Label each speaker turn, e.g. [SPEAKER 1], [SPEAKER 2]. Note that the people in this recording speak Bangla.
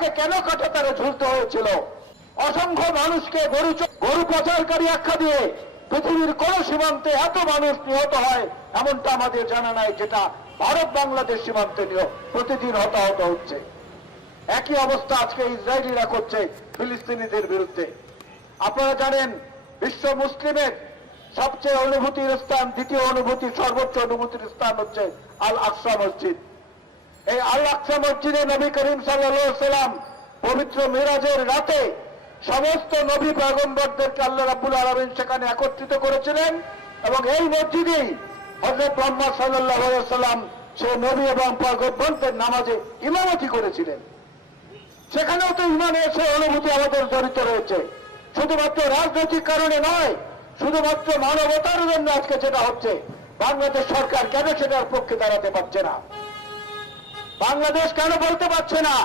[SPEAKER 1] লাশকে কেন কাটাতারে ঝুলতে হয়েছিল? অসংখ্য মানুষকে গরু গরু পাচারকারী আখ্যা দিয়ে পৃথিবীর কোন সীমান্তে এত মানুষ নিহত হয়, এমনটা আমাদের জানা নাই, যেটা ভারত বাংলাদেশ সীমান্তে নিহ- প্রতিদিন হতাহত হচ্ছে। একই অবস্থা আজকে ইসরায়েলিরা করছে, ফিলিস্তিনিদের বিরুদ্ধে। আপনারা জানেন, বিশ্ব মুসলিমের সবচেয়ে অনুভূতির স্থান, দ্বিতীয় অনুভূতি সর্বোচ্চ অনুভূতির স্থান হচ্ছে আল আকসা মসজিদ। এই আল মসজিদে নবী করিম সাল্লাম পবিত্র মিরাজের রাতে সমস্ত নবী পয়গম্বরদেরকে আল্লাহ রাবুল আলমিন সেখানে একত্রিত করেছিলেন এবং এই মসজিদেই হজরত মোহাম্মদ সাল্লাহ সাল্লাম সে নবী এবং পয়গম্বরদের নামাজে ইমামতি করেছিলেন। সেখানেও তো ইমানে এসে অনুভূতি আমাদের জড়িত রয়েছে। শুধুমাত্র রাজনৈতিক কারণে নয়, শুধুমাত্র মানবতার জন্য আজকে যেটা হচ্ছে, বাংলাদেশ সরকার কেন সেটার পক্ষে দাঁড়াতে পারছে না? বাংলাদেশ কেন বলতে পারছে না?